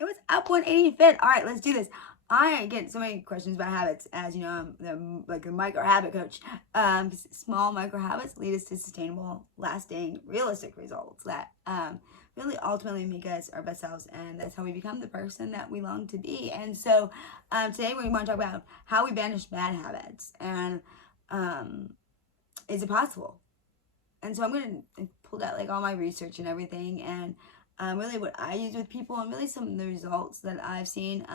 It was up 180 fit. All right, let's do this. I get so many questions about habits. As you know, I'm the micro habit coach. Small micro habits lead us to sustainable, lasting, realistic results that really ultimately make us our best selves, and that's how we become the person that we long to be. And so, today we want to talk about how we banish bad habits, and is it possible? And so I'm going to pull out like all my research and everything, and really what I use with people, and really some of the results that I've seen,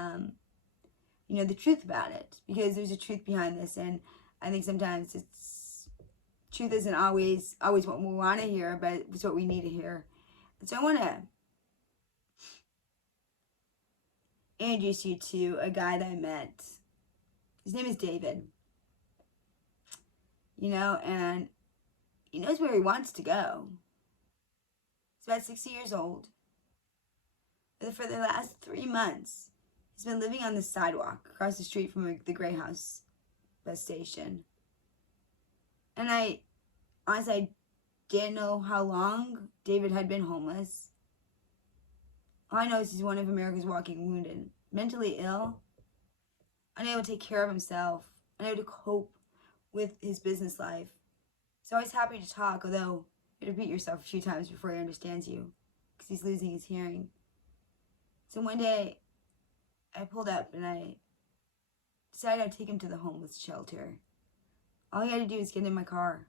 the truth about it, because there's a truth behind this. And I think sometimes truth isn't always what we want to hear, but it's what we need to hear. And so I want to introduce you to a guy that I met. His name is David. And he knows where he wants to go. He's about 60 years old. For the last 3 months, he's been living on the sidewalk across the street from the Grey House bus station. And I didn't know how long David had been homeless. All I know is he's one of America's walking wounded, mentally ill, unable to take care of himself, unable to cope with his business life. He's always happy to talk, although you have to repeat yourself a few times before he understands you, because he's losing his hearing. So one day, I pulled up and I decided I'd take him to the homeless shelter. All he had to do was get in my car.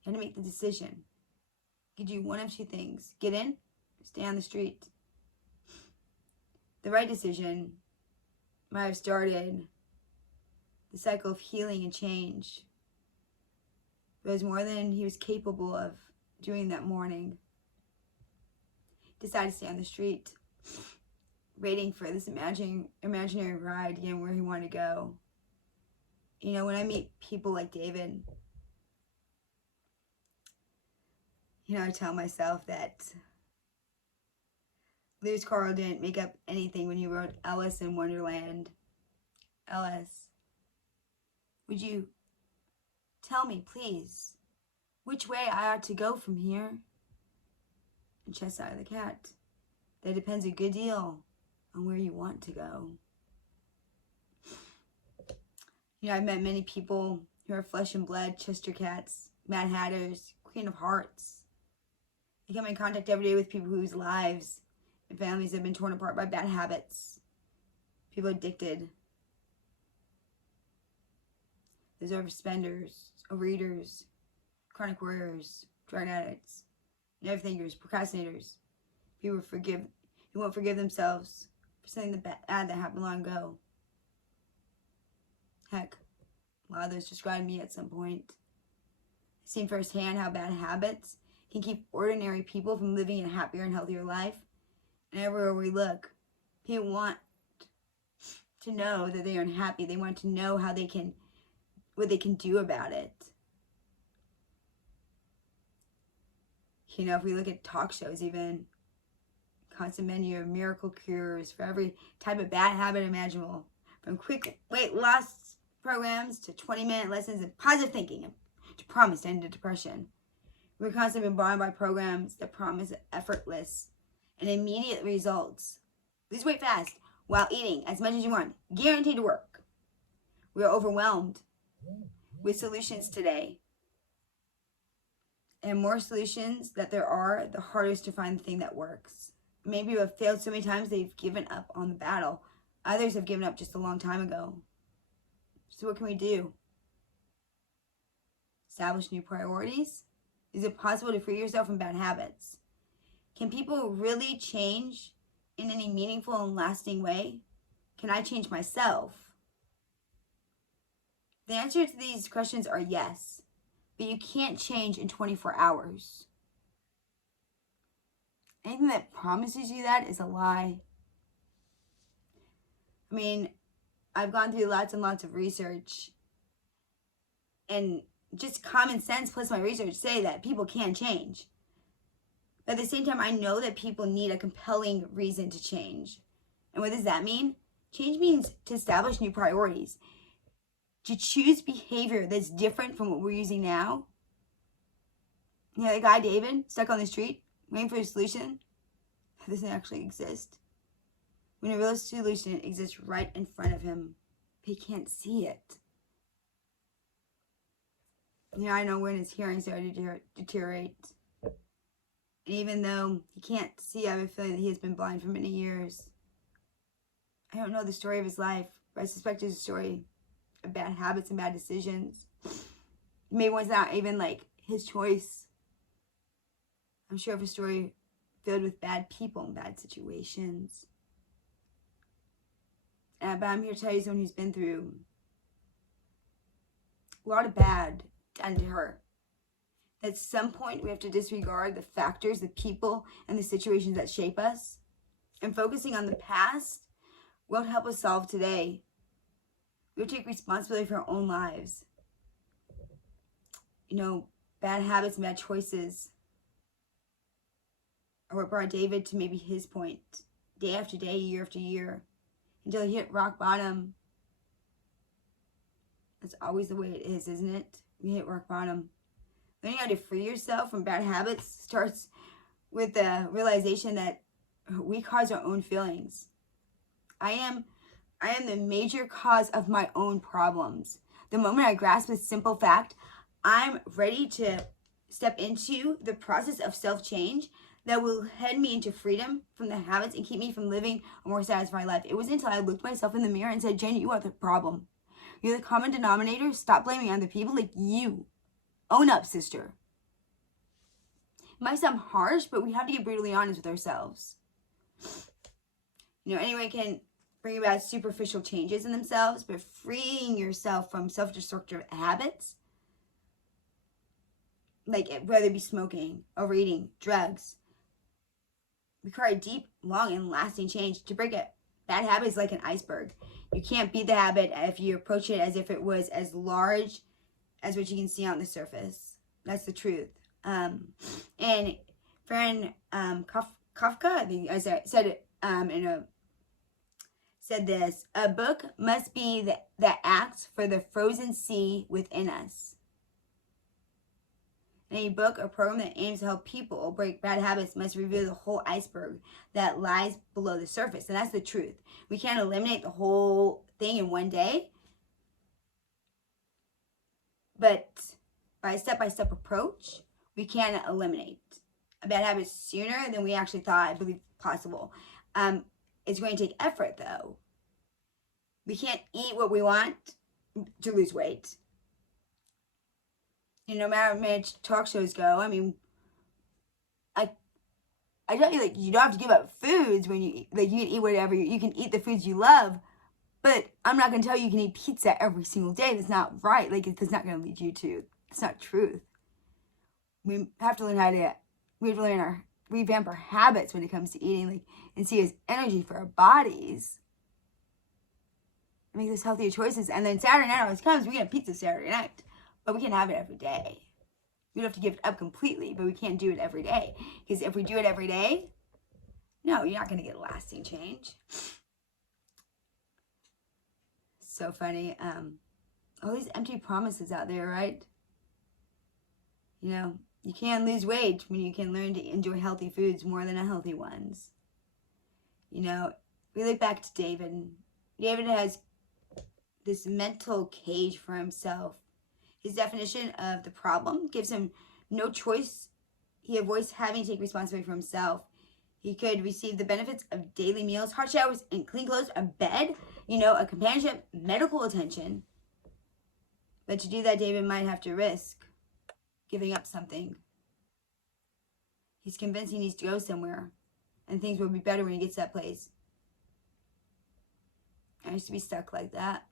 He had to make the decision. He could do one of two things: get in, or stay on the street. The right decision might have started the cycle of healing and change. It was more than he was capable of doing that morning. He decided to stay on the street, waiting for this imaginary ride to get him where he wanted to go. When I meet people like David, I tell myself that Lewis Carroll didn't make up anything when he wrote Alice in Wonderland. Alice, would you tell me, please, which way I ought to go from here? And Cheshire the cat, that depends a good deal on where you want to go. I've met many people who are flesh and blood, Chester cats, Mad Hatters, Queen of Hearts. I come in contact every day with people whose lives and families have been torn apart by bad habits, people addicted. There's overspenders, overeaters, chronic warriors, drug addicts, never-thinkers, procrastinators, people who won't forgive themselves for something bad that happened long ago. Heck, a lot of those described me at some point. I've seen firsthand how bad habits can keep ordinary people from living a happier and healthier life. And everywhere we look, people want to know that they are unhappy. They want to know what they can do about it. If we look at talk shows, even constant menu of miracle cures for every type of bad habit imaginable, from quick weight loss programs to 20-minute lessons in positive thinking to promise to end depression. We're constantly bombarded by programs that promise effortless and immediate results. Lose weight fast while eating as much as you want, guaranteed to work. We are overwhelmed with solutions today. And more solutions that there are, the harder it is to find the thing that works. Maybe you have failed so many times they've given up on the battle. Others have given up just a long time ago. So what can we do? Establish new priorities? Is it possible to free yourself from bad habits? Can people really change in any meaningful and lasting way? Can I change myself? The answer to these questions are yes, but you can't change in 24 hours. Anything that promises you that is a lie. I've gone through lots and lots of research, and just common sense plus my research say that people can change. But at the same time, I know that people need a compelling reason to change. And what does that mean? Change means to establish new priorities, to choose behavior that's different from what we're using now. The guy David, stuck on the street, waiting for a solution that doesn't actually exist. when a real solution exists right in front of him, but he can't see it. I know when his hearing started to deteriorate. And even though he can't see, I have a feeling that he has been blind for many years. I don't know the story of his life, but I suspect it's a story of bad habits and bad decisions. Maybe one's not even his choice. I'm sure of a story filled with bad people and bad situations. But I'm here to tell you someone who's been through a lot of bad done to her. At some point, we have to disregard the factors, the people, and the situations that shape us. And focusing on the past won't help us solve today. We'll take responsibility for our own lives. Bad habits and bad choices are what brought David to maybe his point, day after day, year after year, until he hit rock bottom. That's always the way it is, isn't it? You hit rock bottom. Learning how to free yourself from bad habits starts with the realization that we cause our own feelings. I am the major cause of my own problems. The moment I grasp this simple fact, I'm ready to step into the process of self-change that will head me into freedom from the habits and keep me from living a more satisfying life. It wasn't until I looked myself in the mirror and said, Jen, you are the problem. You're the common denominator. Stop blaming other people like you. Own up, sister. It might sound harsh, but we have to get brutally honest with ourselves. Anyone can bring about superficial changes in themselves, but freeing yourself from self-destructive habits, whether it be smoking, overeating, drugs, require deep, long, and lasting change. To break a bad habit is like an iceberg. You can't beat the habit if you approach it as if it was as large as what you can see on the surface. That's the truth. And Franz Kafka, I think I said it said this: a book must be that acts for the frozen sea within us. And a book or program that aims to help people break bad habits must reveal the whole iceberg that lies below the surface. And that's the truth. We can't eliminate the whole thing in one day. But by a step-by-step approach, we can eliminate a bad habit sooner than we actually thought, I believe, possible. It's going to take effort, though. We can't eat what we want to lose weight. No matter how much talk shows go, I tell you, you don't have to give up foods when you eat. You can eat whatever. You can eat the foods you love. But I'm not going to tell you can eat pizza every single day. That's not right. It's not going to lead you to. It's not truth. We have to learn revamp our habits when it comes to eating, and see it as energy for our bodies. Make those healthier choices. And then Saturday night always comes. We get pizza Saturday night. But we can't have it every day. We don't have to give it up completely, but we can't do it every day. Because if we do it every day, no, you're not going to get lasting change. So funny. All these empty promises out there, right? You can't lose weight when you can learn to enjoy healthy foods more than unhealthy ones. We look back to David. David has this mental cage for himself. His definition of the problem gives him no choice. He avoids having to take responsibility for himself. He could receive the benefits of daily meals, hot showers, and clean clothes, a bed, a companionship, medical attention. But to do that, David might have to risk giving up something. He's convinced he needs to go somewhere, and things will be better when he gets to that place. I used to be stuck like that.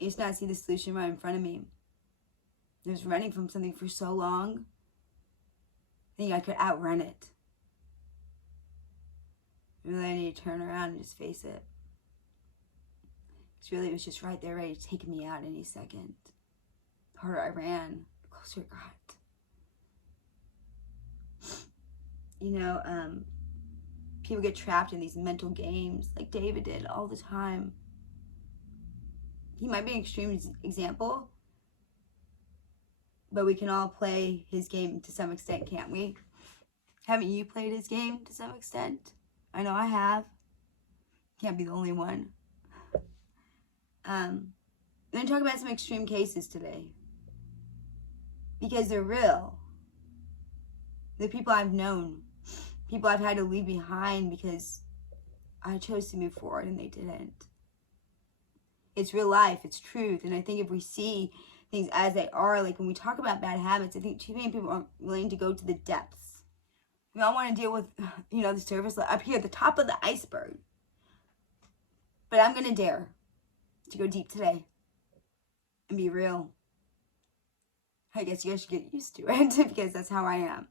I used to not see the solution right in front of me. I was running from something for so long, thinking I could outrun it. Really, I need to turn around and just face it. Because really, it was just right there, ready to take me out any second. The harder I ran, the closer it got. People get trapped in these mental games like David did all the time. He might be an extreme example, but we can all play his game to some extent, can't we? Haven't you played his game to some extent? I know I have. Can't be the only one. I'm going to talk about some extreme cases today. Because they're real. The people I've known. People I've had to leave behind because I chose to move forward and they didn't. It's real life. It's truth. And I think if we see things as they are, like when we talk about bad habits, I think too many people aren't willing to go to the depths. We all want to deal with, the surface up here, the top of the iceberg. But I'm going to dare to go deep today and be real. I guess you guys should get used to it because that's how I am.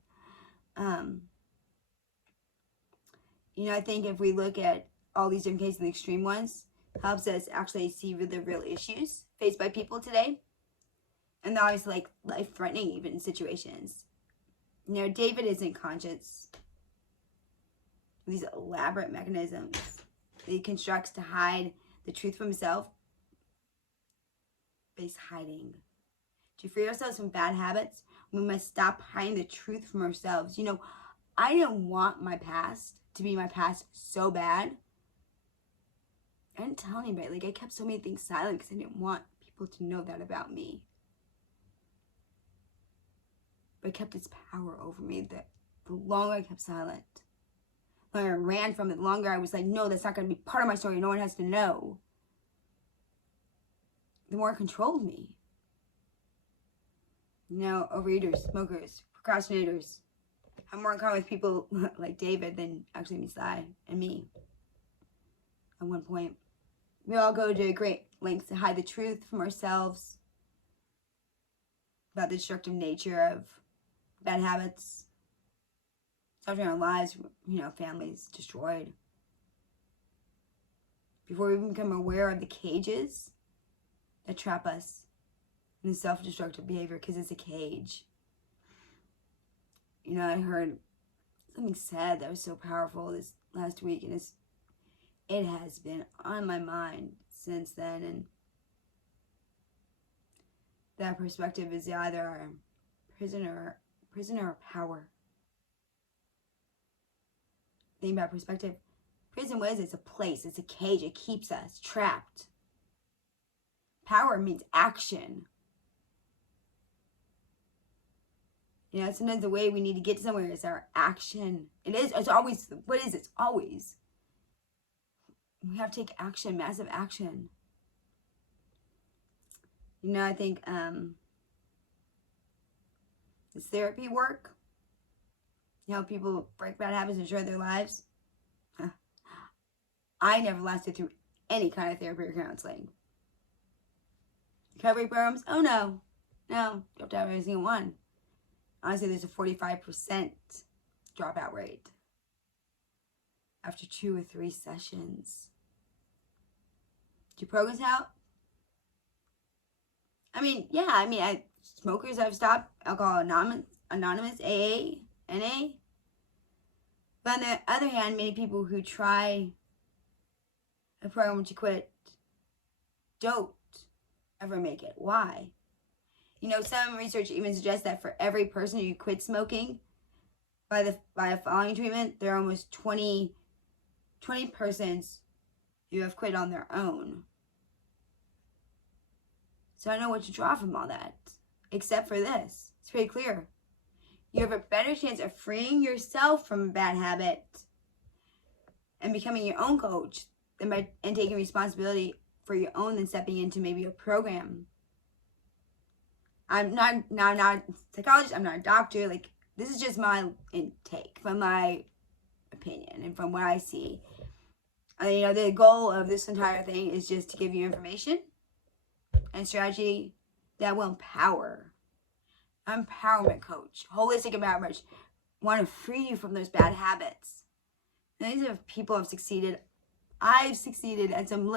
I think if we look at all these different cases, the extreme ones, helps us actually see the real issues faced by people today. And they're always like life-threatening even situations. David isn't conscious of these elaborate mechanisms that he constructs to hide the truth from himself. But he's hiding. To free ourselves from bad habits, we must stop hiding the truth from ourselves. I didn't want my past to be my past so bad. I didn't tell anybody. I kept so many things silent because I didn't want people to know that about me. But it kept its power over me. The longer I kept silent, the longer I ran from it, the longer I was like, no, that's not going to be part of my story. No one has to know. The more it controlled me. Overeaters, smokers, procrastinators have more in common with people like David than actually Messiah and me. At one point, we all go to great lengths to hide the truth from ourselves about the destructive nature of bad habits, suffering our lives, families destroyed. Before we even become aware of the cages that trap us in self-destructive behavior, because it's a cage. I heard something said that was so powerful this last week, and it has been on my mind since then. And that perspective is either a prisoner or power. Think about perspective. Prison, what is it? It's a place. It's a cage. It keeps us trapped. Power means action. Sometimes the way we need to get somewhere is our action. It's always, what is it? It's always. We have to take action, massive action. I think this therapy work, people break bad habits and destroy their lives. I never lasted through any kind of therapy or counseling. Recovery programs, oh no, dropped out of every single one. Honestly, there's a 45% dropout rate after 2 or 3 sessions. Do programs help? Smokers I've stopped, Alcohol Anonymous, AA, NA. But on the other hand, many people who try a program to quit don't ever make it. Why? Some research even suggests that for every person who quits smoking by a following treatment, there are almost 20 persons who have quit on their own. So I don't know what to draw from all that, except for this. It's pretty clear. You have a better chance of freeing yourself from a bad habit and becoming your own coach and taking responsibility for your own than stepping into maybe a program. I'm not a psychologist. I'm not a doctor. This is just my intake from my opinion and from what I see. The goal of this entire thing is just to give you information and strategy that will empower. Empowerment coach, holistic empowerment. Want to free you from those bad habits. And these are people who have succeeded. I've succeeded at some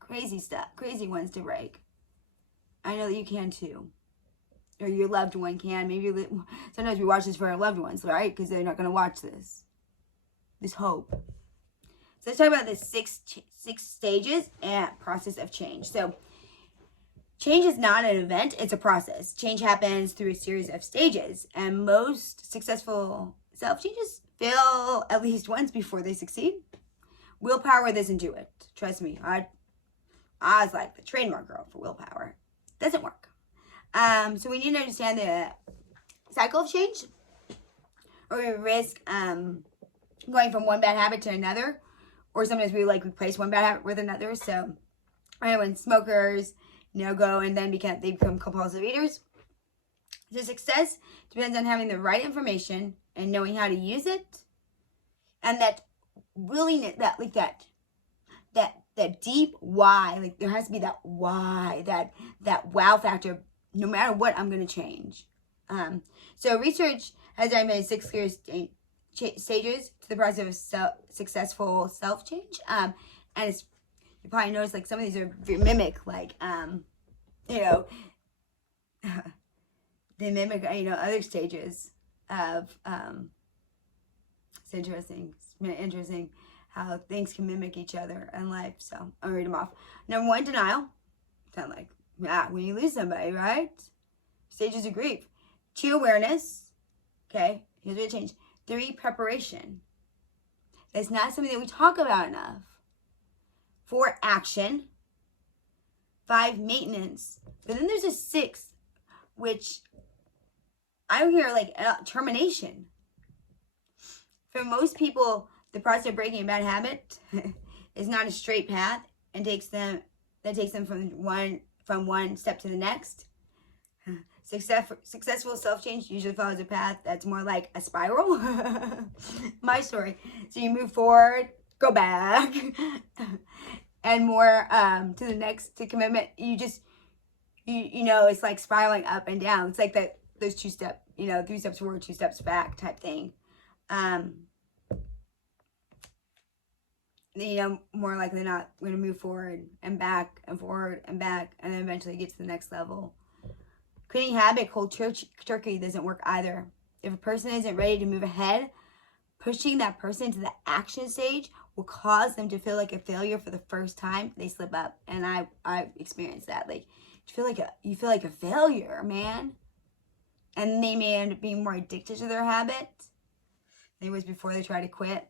crazy stuff, crazy ones to break. I know that you can too. Or your loved one can. Maybe sometimes we watch this for our loved ones, right? Because they're not going to watch this. This hope. So let's talk about the six stages and process of change. So change is not an event, it's a process. Change happens through a series of stages. And most successful self-changes fail at least once before they succeed. Willpower doesn't do it. Trust me. I was like the trademark girl for willpower. Doesn't work. So we need to understand the cycle of change, or we risk going from one bad habit to another, or sometimes we like replace one bad habit with another. So when smokers, go and then they become compulsive eaters. So success depends on having the right information and knowing how to use it, and that willingness, that deep why. Like there has to be that why, that wow factor. No matter what, I'm going to change. So research has identified 6 clear stages to the process of successful self-change. And it's, you probably notice like some of these are mimic, like, they mimic, other stages of, it's interesting how things can mimic each other in life. So I'll read them off. Number 1, denial. Sound like, when you lose somebody, right? Stages of grief. 2, awareness. Okay, here's what it changed. 3, preparation. That's not something that we talk about enough. 4, action. 5, maintenance. But then there's a 6th, which I hear like termination. For most people, the process of breaking a bad habit is not a straight path and takes them from one step to the next. Successful self-change usually follows a path that's more like a spiral. My story. So you move forward, go back, and more to the next commitment. You just, it's like spiraling up and down. It's like those 2 step, 3 steps forward, 2 steps back type thing. More likely than not, we're going to move forward and back and forward and back, and then eventually get to the next level. Quitting habit cold turkey doesn't work either. If a person isn't ready to move ahead, pushing that person to the action stage will cause them to feel like a failure for the first time they slip up. And I experienced that. Like, you feel like a failure, man. And they may end up being more addicted to their habit than it was before they try to quit.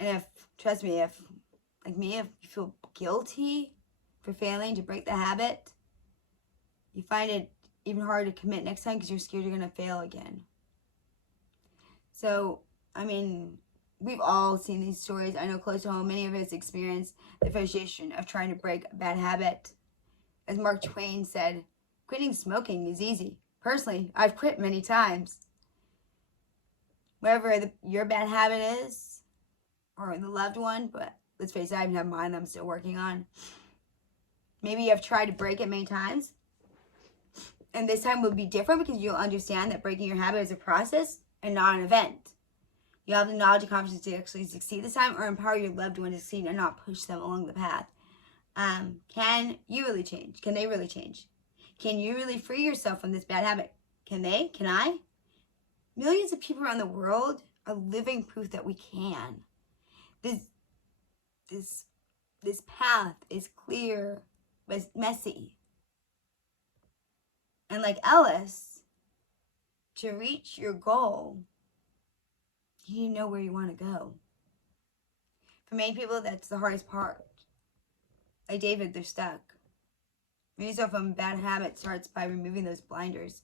And trust me, if you feel guilty for failing to break the habit, you find it even harder to commit next time because you're scared you're going to fail again. So, we've all seen these stories. I know close to home, many of us experience the frustration of trying to break a bad habit. As Mark Twain said, quitting smoking is easy. Personally, I've quit many times. Whatever your bad habit is, or the loved one, but let's face it, I even have mine that I'm still working on. Maybe you have tried to break it many times, and this time will be different because you'll understand that breaking your habit is a process and not an event. You'll have the knowledge and confidence to actually succeed this time, or empower your loved one to succeed and not push them along the path. Can you really change? Can they really change? Can you really free yourself from this bad habit? Can they? Can I? Millions of people around the world are living proof that we can. This path is clear, but it's messy. And like Ellis, to reach your goal, you need to know where you want to go. For many people, that's the hardest part. Like David, they're stuck. Freeing yourself from bad habits starts by removing those blinders.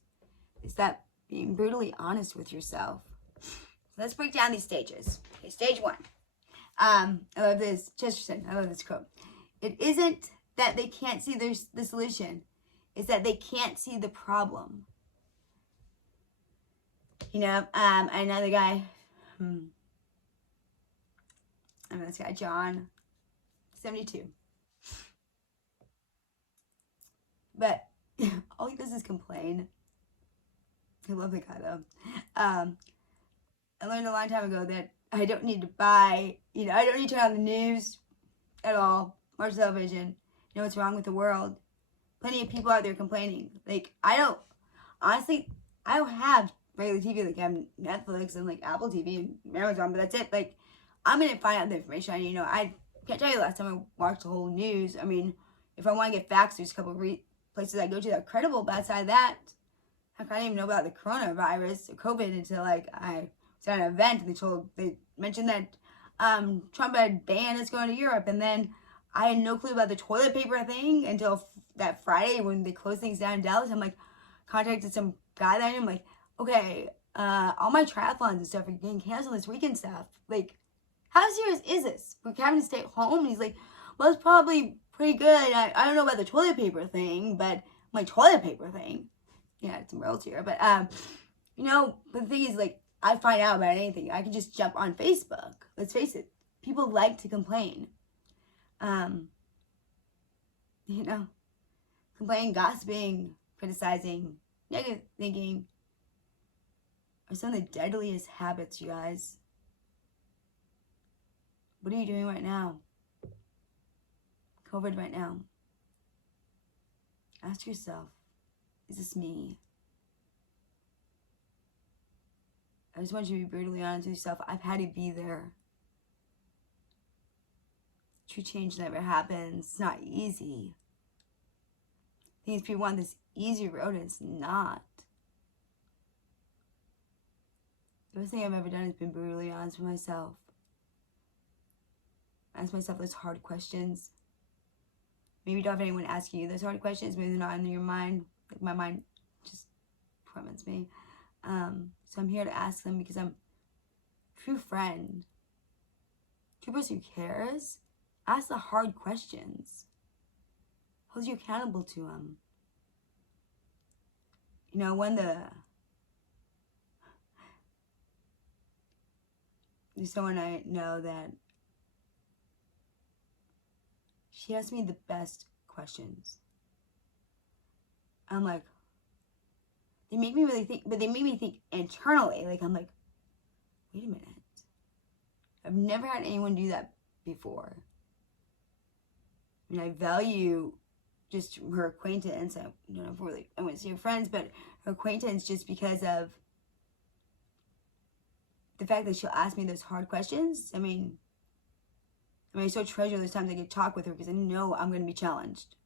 It's that being brutally honest with yourself. So let's break down these stages. Okay, stage 1. I love this. Chesterton, I love this quote. It isn't that they can't see the solution. It's that they can't see the problem. Another guy, this guy, John, 72. But all he does is complain. I love the guy, though. I learned a long time ago that I don't need to buy, I don't need to turn on the news at all, watch television, know what's wrong with the world. Plenty of people out there complaining. Like, I don't have regular TV. Like, I have Netflix and, like, Apple TV and Amazon, but that's it. Like, I'm going to find out the information. I can't tell you the last time I watched the whole news. If I want to get facts, there's a couple of places I go to that are credible, but outside of that, I didn't even know about the coronavirus or COVID until, I was at an event and they mentioned that Trump had banned us going to Europe, and then I had no clue about the toilet paper thing until that Friday when they closed things down in Dallas. I'm like, contacted some guy that I'm like, okay, all my triathlons and stuff are getting canceled this weekend stuff. Like, how serious is this? We're having to stay home. And he's like, well, it's probably pretty good. I don't know about the toilet paper thing, but my toilet paper thing. Yeah, it's some real here. But, you know, but the thing is, like, I find out about anything. I can just jump on Facebook. Let's face it. People like to complain. You know, complaining, gossiping, criticizing, negative thinking are some of the deadliest habits, you guys. What are you doing right now? COVID right now. Ask yourself, is this me? I just want you to be brutally honest with yourself. I've had to be there. True change never happens. It's not easy. These people want this easy road, and it's not. The best thing I've ever done has been brutally honest with myself. Ask myself those hard questions. Maybe you don't have anyone asking you those hard questions. Maybe they're not in your mind. Like, my mind just torments me. So I'm here to ask them because I'm a true friend. True person who cares. Ask the hard questions. Hold you accountable to them. You know, when there's someone I know that she asked me the best questions. I'm like, they make me really think, but they make me think internally. Like, I'm like, wait a minute. I've never had anyone do that before. I mean, I value just her acquaintance. I don't know if really, I wouldn't say her friends, but her acquaintance just because of the fact that she'll ask me those hard questions. I mean, I so treasure those times I get to talk with her because I know I'm going to be challenged.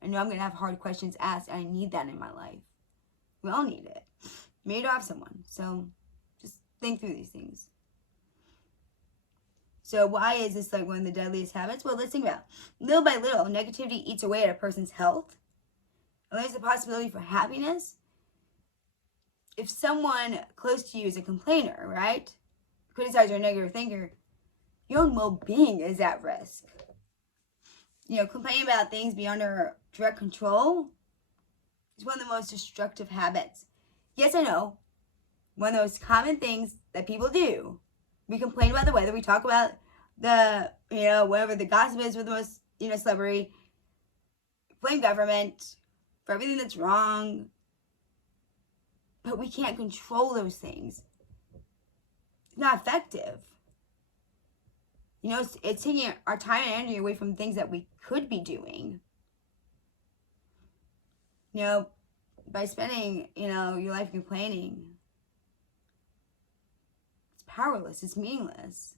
I know I'm going to have hard questions asked, and I need that in my life. We all need it. Maybe you don't have someone. So just think through these things. So why is this like one of the deadliest habits? Well, let's think about it. Little by little, negativity eats away at a person's health. And there's the possibility for happiness. If someone close to you is a complainer, right? Criticizer or negative thinker, your own well-being is at risk. You know, complaining about things beyond our direct control is one of the most destructive habits. Yes, I know. One of the most common things that people do. We complain about the weather. We talk about the, you know, whatever the gossip is with the most, you know, celebrity. Blame government for everything that's wrong. But we can't control those things. It's not effective. You know, it's taking our time and energy away from things that we could be doing. You know, by spending, you know, your life complaining. It's powerless. It's meaningless.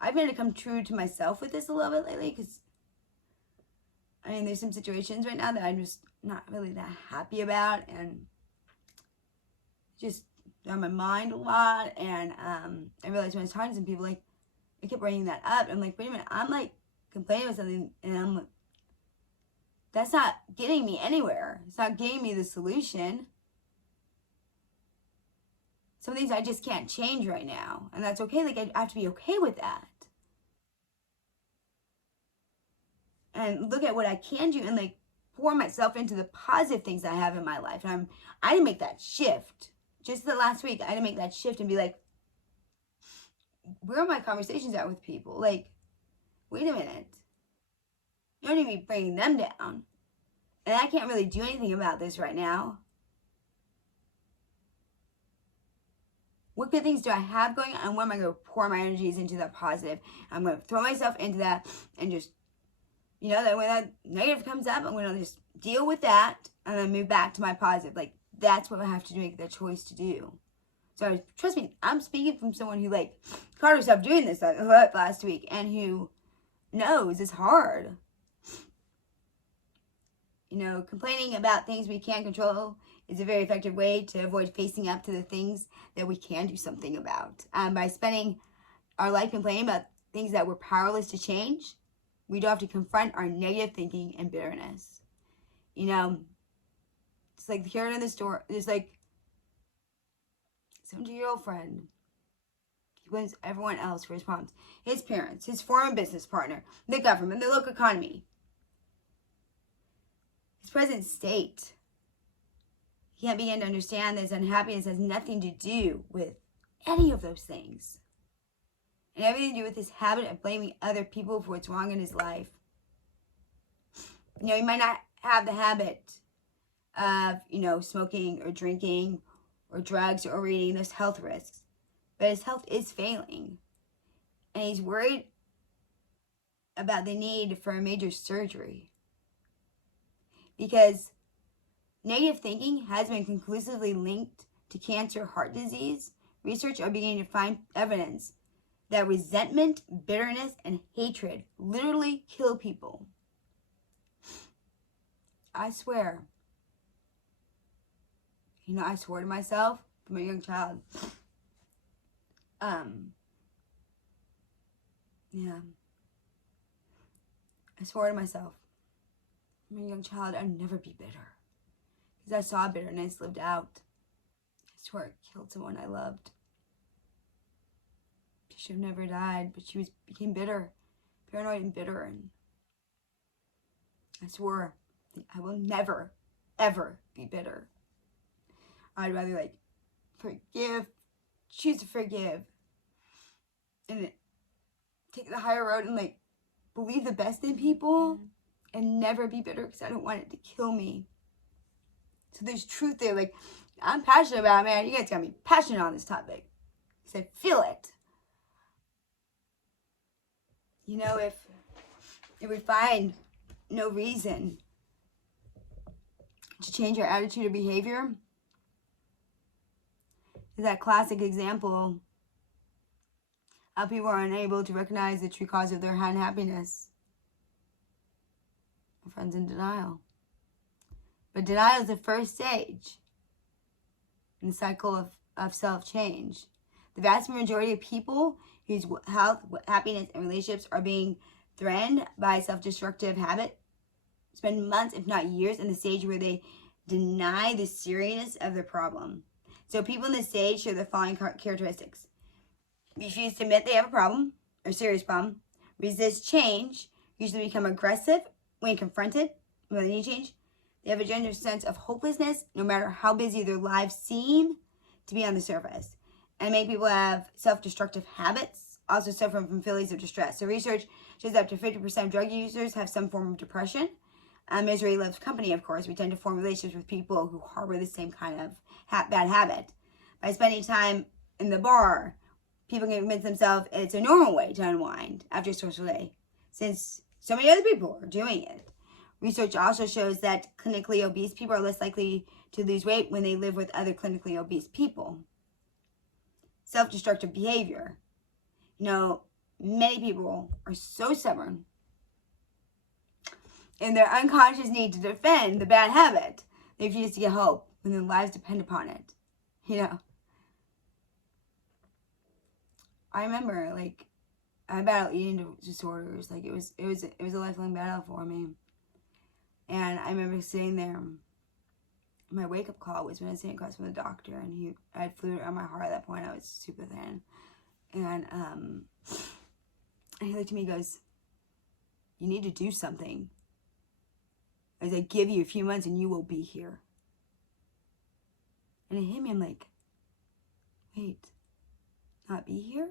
I've been to come true to myself with this a little bit lately because, I mean, there's some situations right now that I'm just not really that happy about and just on my mind a lot. And I realized when I was talking to some people, like, I kept bringing that up. I'm like, wait a minute, I'm like complaining about something and I'm like, that's not getting me anywhere. It's not getting me the solution. Some things I just can't change right now. And that's okay. Like, I have to be okay with that. And look at what I can do and like pour myself into the positive things I have in my life. And I had to make that shift. Just the last week, I had to make that shift and be like, where are my conversations at with people? Like, wait a minute. You don't need to be bringing them down. And I can't really do anything about this right now. What good things do I have going on? And where am I going to pour my energies into that positive? I'm going to throw myself into that and just, you know, that when that negative comes up, I'm going to just deal with that and then move back to my positive. Like, that's what I have to make the choice to do. So trust me, I'm speaking from someone who like caught herself doing this last week and who knows it's hard. You know, complaining about things we can't control is a very effective way to avoid facing up to the things that we can do something about. By spending our life complaining about things that we're powerless to change, we don't have to confront our negative thinking and bitterness. You know, it's like here in the store, there's like 70-year-old friend. He blames everyone else for his problems. His parents, his former business partner, the government, the local economy, his present state. He can't begin to understand that his unhappiness has nothing to do with any of those things. And everything to do with his habit of blaming other people for what's wrong in his life. You know, he might not have the habit of, smoking or drinking or drugs or reading, those health risks. But his health is failing. And he's worried about the need for a major surgery. Because negative thinking has been conclusively linked to cancer, heart disease. Research are beginning to find evidence that resentment, bitterness, and hatred literally kill people. I swear. I swore to myself from a young child. I swore to myself from a young child I'd never be bitter. Because I saw bitterness lived out. I swore it killed someone I loved. She should have never died, but she became bitter, paranoid and bitter, and I swore that I will never, ever be bitter. I'd rather choose to forgive, and take the higher road and believe the best in people, and never be bitter because I don't want it to kill me. So there's truth there. I'm passionate about it, man. You guys got me passionate on this topic. Because I feel it. If we find no reason to change our attitude or behavior, is that classic example how people are unable to recognize the true cause of their unhappiness. My friend's in denial. But denial is the first stage in the cycle of self-change. The vast majority of people whose health, happiness, and relationships are being threatened by self-destructive habit spend months, if not years, in the stage where they deny the seriousness of the problem. So people in this stage show the following characteristics. Refuse to admit they have a problem, or serious problem. Resist change. Usually become aggressive when confronted with any change. They have a general sense of hopelessness, no matter how busy their lives seem to be on the surface. And many people have self-destructive habits, also suffering from feelings of distress. So research shows up to 50% of drug users have some form of depression. Misery loves company, of course. We tend to form relationships with people who harbor the same kind of bad habit. By spending time in the bar, people can convince themselves it's a normal way to unwind after a social day, since so many other people are doing it. Research also shows that clinically obese people are less likely to lose weight when they live with other clinically obese people. Self-destructive behavior. Many people are so stubborn in their unconscious need to defend the bad habit, they refuse to get help when their lives depend upon it. I remember, I battled eating disorders. It was a lifelong battle for me. And I remember sitting there. My wake-up call was when I was sitting across from the doctor, and I had fluid on my heart at that point. I was super thin. And he looked at me and goes, "You need to do something. As I give you a few months and you will be here." And it hit me. I'm like, wait, not be here?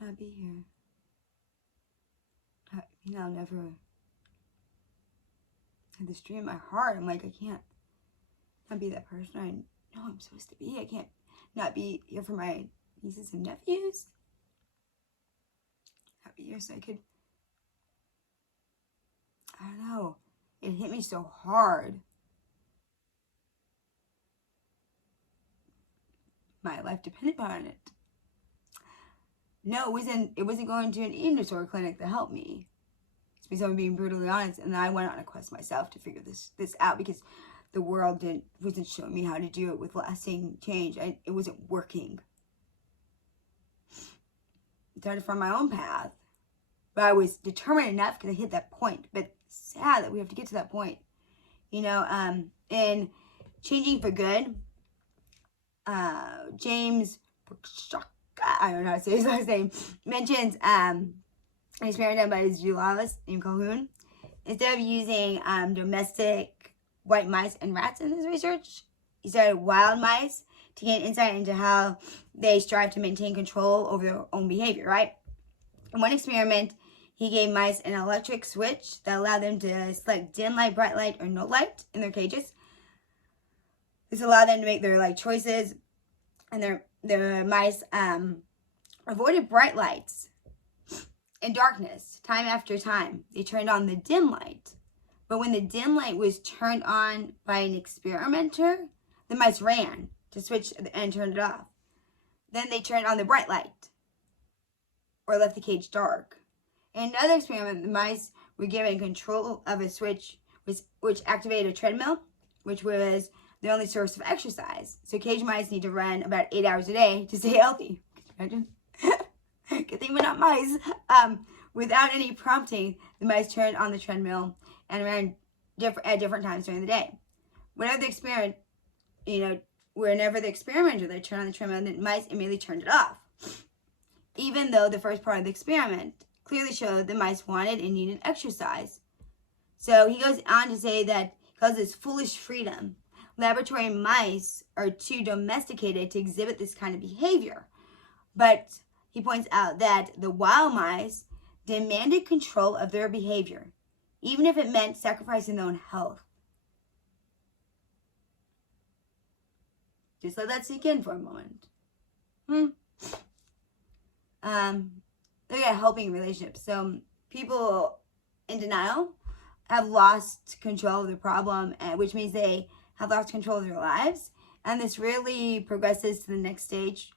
Not be here. I'll never have this dream in my heart. I'm like, I can't not be that person I know I'm supposed to be. I can't not be here for my nieces and nephews. Not be here so I could, I don't know. It hit me so hard. My life depended on it. No, it wasn't going to an eating disorder clinic that helped me. Because I'm being brutally honest, and I went on a quest myself to figure this out, because the world wasn't showing me how to do it with lasting change. It wasn't working. I tried to find my own path. But I was determined enough because I hit that point. But it's sad that we have to get to that point. You know, in Changing for Good, James, I don't know how to say his last name, mentions an experiment done by his zoologist named Calhoun. Instead of using domestic white mice and rats in his research, he started wild mice to gain insight into how they strive to maintain control over their own behavior, right? In one experiment, he gave mice an electric switch that allowed them to select dim light, bright light, or no light in their cages. This allowed them to make their choices, and their mice avoided bright lights and darkness time after time. They turned on the dim light. But when the dim light was turned on by an experimenter, the mice ran to switch and turn it off. Then they turned on the bright light or left the cage dark. In another experiment, the mice were given control of a switch which activated a treadmill, which was the only source of exercise. So cage mice need to run about 8 hours a day to stay healthy. Can you imagine? Good thing we're not mice. Without any prompting, the mice turned on the treadmill and ran at different times during the day. Whenever the experimenter they turned on the treadmill, the mice immediately turned it off. Even though the first part of the experiment clearly showed the mice wanted and needed exercise. So he goes on to say that because it's foolish freedom, laboratory mice are too domesticated to exhibit this kind of behavior. But he points out that the wild mice demanded control of their behavior, even if it meant sacrificing their own health. Just let that sink in for a moment. Look at helping relationships. So people in denial have lost control of the problem, which means they have lost control of their lives. And this really progresses to the next stage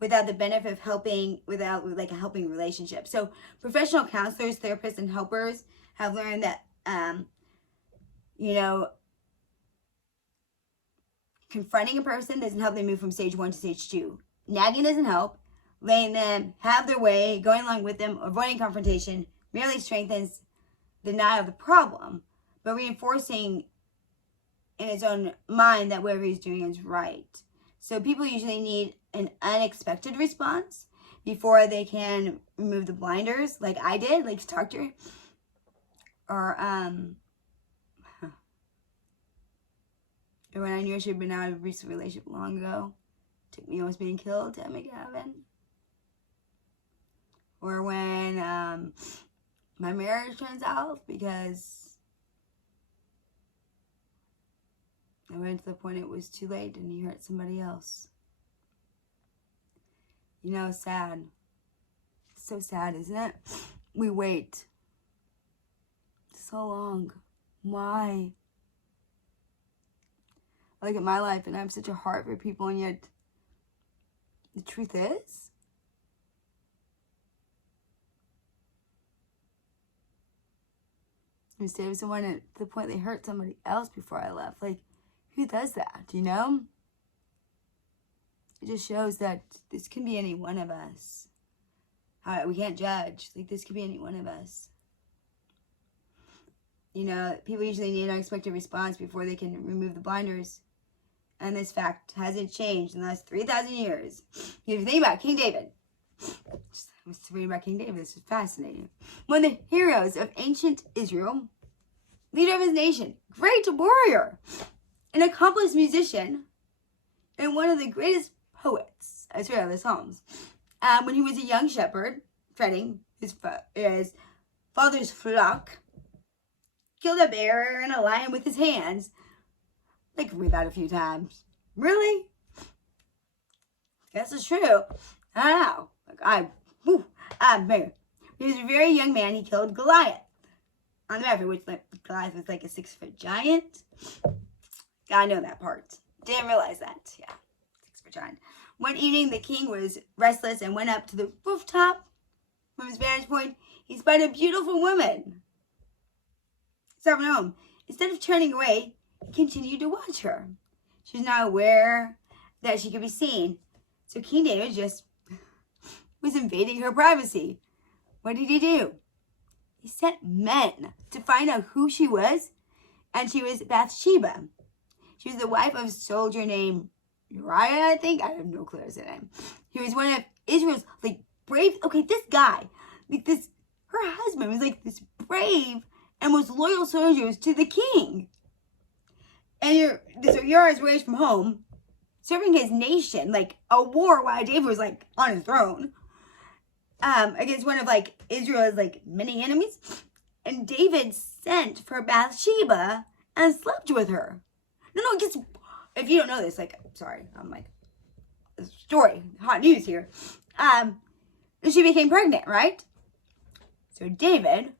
without the benefit of without a helping relationship. So professional counselors, therapists, and helpers have learned that, confronting a person doesn't help them move from stage 1 to stage 2. Nagging doesn't help. Letting them have their way, going along with them, avoiding confrontation, merely strengthens the denial of the problem, but reinforcing in his own mind that whatever he's doing is right. So people usually need an unexpected response before they can remove the blinders, like I did, like talk to her. Or when I knew I should have been out of a recent relationship long ago. Took me almost being killed to make it happen. Or when my marriage turns out because I went to the point it was too late and he hurt somebody else. Sad. It's so sad, isn't it? We wait so long. Why? I look at my life and I have such a heart for people, and yet the truth is, I stayed with someone at the point they hurt somebody else before I left. Who does that, It just shows that this can be any one of us. We can't judge. This could be any one of us. People usually need an unexpected response before they can remove the blinders. And this fact hasn't changed in the last 3,000 years. If you think about King David. I was reading about King David. This is fascinating. One of the heroes of ancient Israel, leader of his nation, great warrior, an accomplished musician, and one of the greatest poets, I swear, of the Psalms. When he was a young shepherd, treading his father's flock, killed a bear and a lion with his hands. I can read that a few times. Really? Guess it's true. I don't know. When he was a very young man, he killed Goliath on the river, which Goliath was like a 6-foot giant. Gotta know that part. Didn't realize that. Yeah, 6-foot giant. One evening, the king was restless and went up to the rooftop. From his vantage point, he spied a beautiful woman. Starving home. instead of turning away, he continued to watch her. She was not aware that she could be seen. So King David just was invading her privacy. What did he do? He sent men to find out who she was, and she was Bathsheba. She was the wife of a soldier named Uriah, I think. I have no clue his name. He was one of Israel's, brave, this guy, her husband was, this brave and most loyal soldiers to the king. And Uriah is raised from home, serving his nation, a war while David was, on his throne, against one of, Israel's, many enemies. And David sent for Bathsheba and slept with her. No, just, if you don't know this, sorry, I'm story, hot news here. And she became pregnant, right? So David,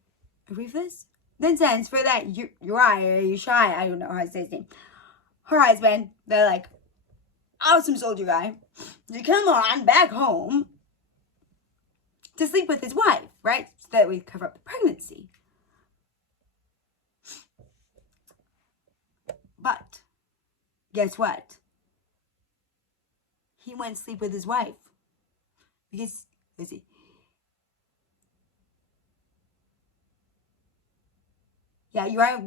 agree with this? Then sends for that Ushai, I don't know how to say his name, her husband, the awesome soldier guy, to come on back home to sleep with his wife, right? So that we cover up the pregnancy. But guess what? He went to sleep with his wife because, let's see. Yeah, you're right.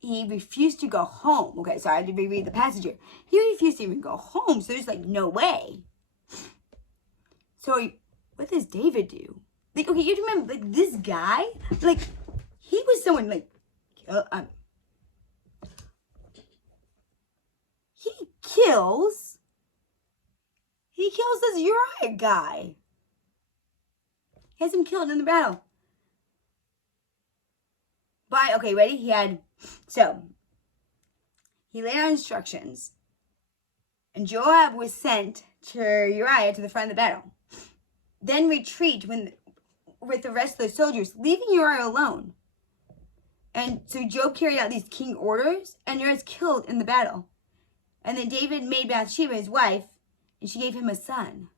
He refused to go home. Okay, so I had to reread the passage here. He refused to even go home, so there's no way. So what does David do? Okay, you remember, this guy, he was someone, he kills this Uriah guy. He has him killed in the battle. But, okay, ready? He laid out instructions, and Joab was sent to Uriah to the front of the battle. Then retreat with the rest of the soldiers, leaving Uriah alone. And so Joab carried out these king orders, and Uriah was killed in the battle. And then David made Bathsheba his wife, and she gave him a son.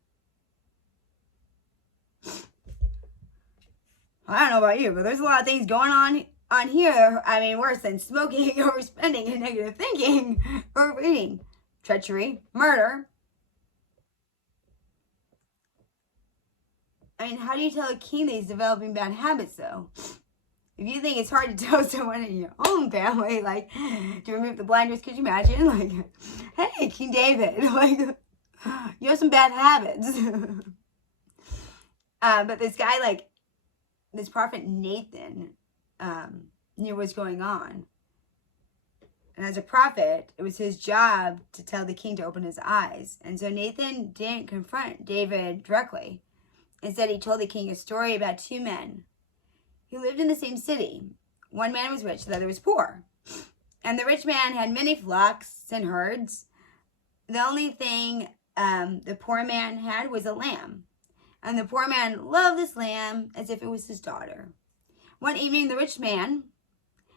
I don't know about you, but there's a lot of things going on here. I mean, worse than smoking, overspending, and negative thinking, overeating, treachery, murder. I mean, how do you tell a king that he's developing bad habits, though? If you think it's hard to tell someone in your own family, to remove the blinders, could you imagine? Hey, King David, you have some bad habits. But this guy, this prophet Nathan, knew what's going on. And as a prophet, it was his job to tell the king to open his eyes. And so Nathan didn't confront David directly. Instead, he told the king a story about two men who lived in the same city. One man was rich, the other was poor. And the rich man had many flocks and herds. The only thing the poor man had was a lamb. And the poor man loved this lamb as if it was his daughter. One evening, the rich man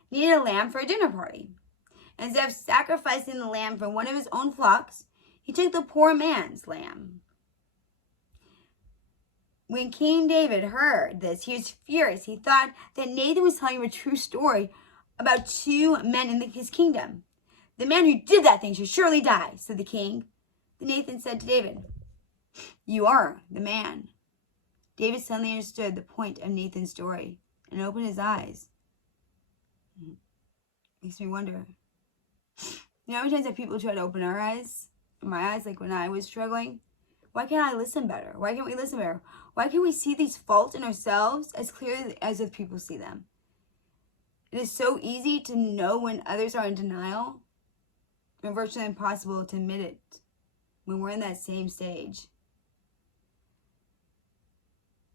needed a lamb for a dinner party. Instead of sacrificing the lamb from one of his own flocks, he took the poor man's lamb. When King David heard this, he was furious. He thought that Nathan was telling him a true story about two men in his kingdom. The man who did that thing should surely die, said the king. Then Nathan said to David, "You are the man." David suddenly understood the point of Nathan's story and opened his eyes. Makes me wonder. How many times have people tried to open our eyes? My eyes, when I was struggling? Why can't I listen better? Why can't we listen better? Why can't we see these faults in ourselves as clearly as if people see them? It is so easy to know when others are in denial, and virtually impossible to admit it when we're in that same stage.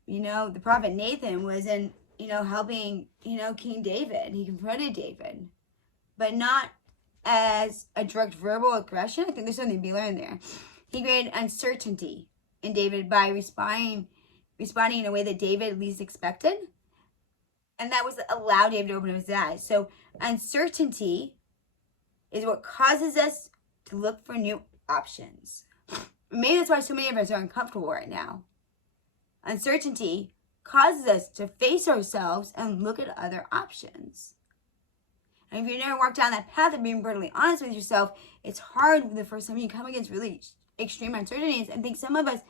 The prophet Nathan was helping, King David. He confronted David, but not as a direct verbal aggression. I think there's something to be learned there. He created uncertainty in David by responding in a way that David least expected. And that was allow David to open up his eyes. So uncertainty is what causes us to look for new options. Maybe that's why so many of us are uncomfortable right now. Uncertainty causes us to face ourselves and look at other options. And if you never walked down that path of being brutally honest with yourself, it's hard the first time you come against really extreme uncertainties. I think some have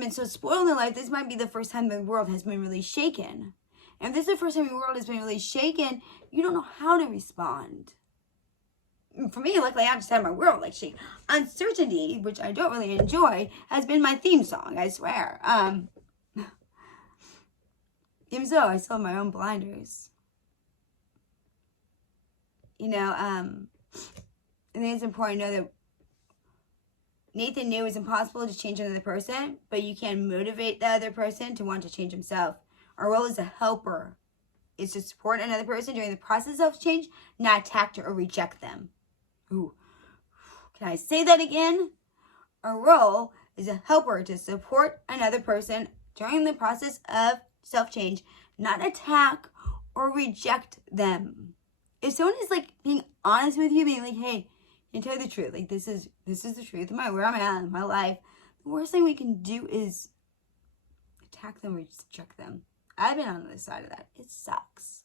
been so spoiled in life, this might be the first time the world has been really shaken. And if this is the first time your world has been really shaken, you don't know how to respond. For me, luckily, I've just had my world like shake. Uncertainty, which I don't really enjoy, has been my theme song, I swear. Even so, I still have my own blinders. You know, I think it's important to know that Nathan knew it was impossible to change another person, but you can motivate the other person to want to change himself. Our role as a helper is to support another person during the process of change, not attack or reject them. Ooh. Can I say that again? Our role is a helper to support another person during the process of self-change, not attack or reject them. If someone is like being honest with you, being like, hey, you tell you the truth, like this is the truth of where I'm at in my life, the worst thing we can do is attack them or reject them. I've been on the other side of that. It sucks.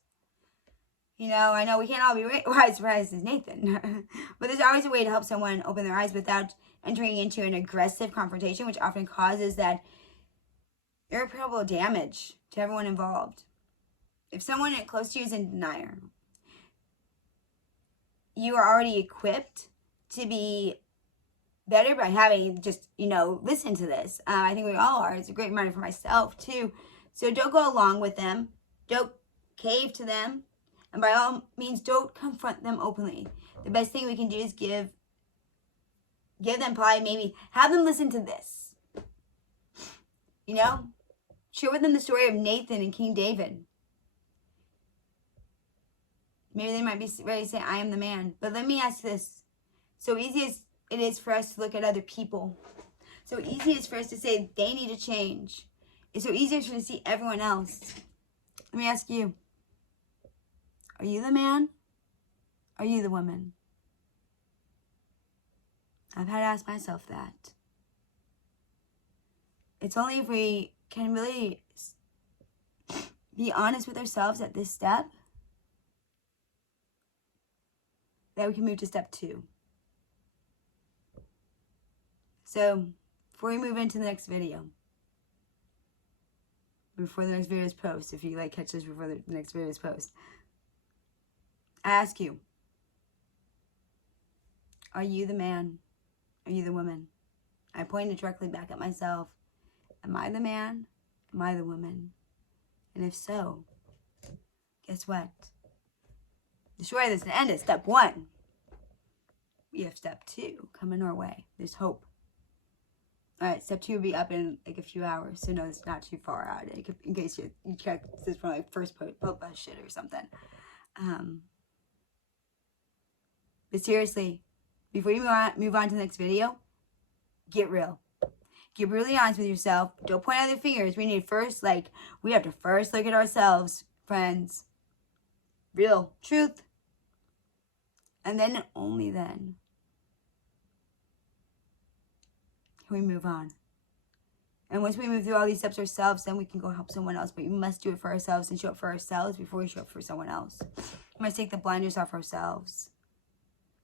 You know, I know we can't all be wise as Nathan, but there's always a way to help someone open their eyes without entering into an aggressive confrontation, which often causes that irreparable damage to everyone involved. If someone close to you is in denial, you are already equipped to be better by having just, listen to this. I think we all are. It's a great reminder for myself, too. So don't go along with them. Don't cave to them. And by all means, don't confront them openly. The best thing we can do is give them probably maybe have them listen to this. Share with them the story of Nathan and King David. Maybe they might be ready to say, I am the man. But let me ask this. So easy as it is for us to look at other people. So easy as for us to say they need to change. It's so easy for us to see everyone else. Let me ask you. Are you the man? Are you the woman? I've had to ask myself that. It's only if we can really be honest with ourselves at this step that we can move to step 2. So, before we move into the next video, before the next video is posted, if you catch this before the next video is posted, I ask you, are you the man? Are you the woman? I pointed directly back at myself. Am I the man? Am I the woman? And if so, guess what? The story that's the end is step 1. We have step 2 coming our way. There's hope. Alright, step 2 will be up in a few hours. So no, it's not too far out. In case you check this from first post shit or something. But seriously, before you move on to the next video, get real. Get really honest with yourself. Don't point other fingers. We have to first look at ourselves, friends. Real truth. And then, only then, can we move on. And once we move through all these steps ourselves, then we can go help someone else. But we must do it for ourselves and show up for ourselves before we show up for someone else. We must take the blinders off ourselves.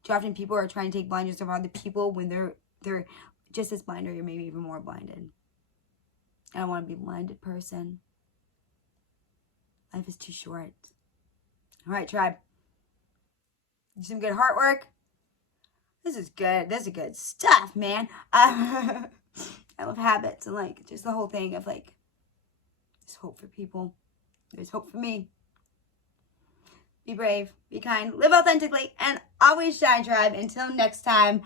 Too often people are trying to take blinders off other people when they're just as blind or maybe even more blinded. I don't want to be a blinded person. Life is too short. All right, tribe. Do some good heart work. This is good. This is good stuff, man. I love habits and just the whole thing of there's hope for people. There's hope for me. Be brave, be kind, live authentically, and always shine, tribe. Until next time,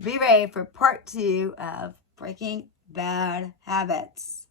be brave for part 2 of Breaking Bad Habits.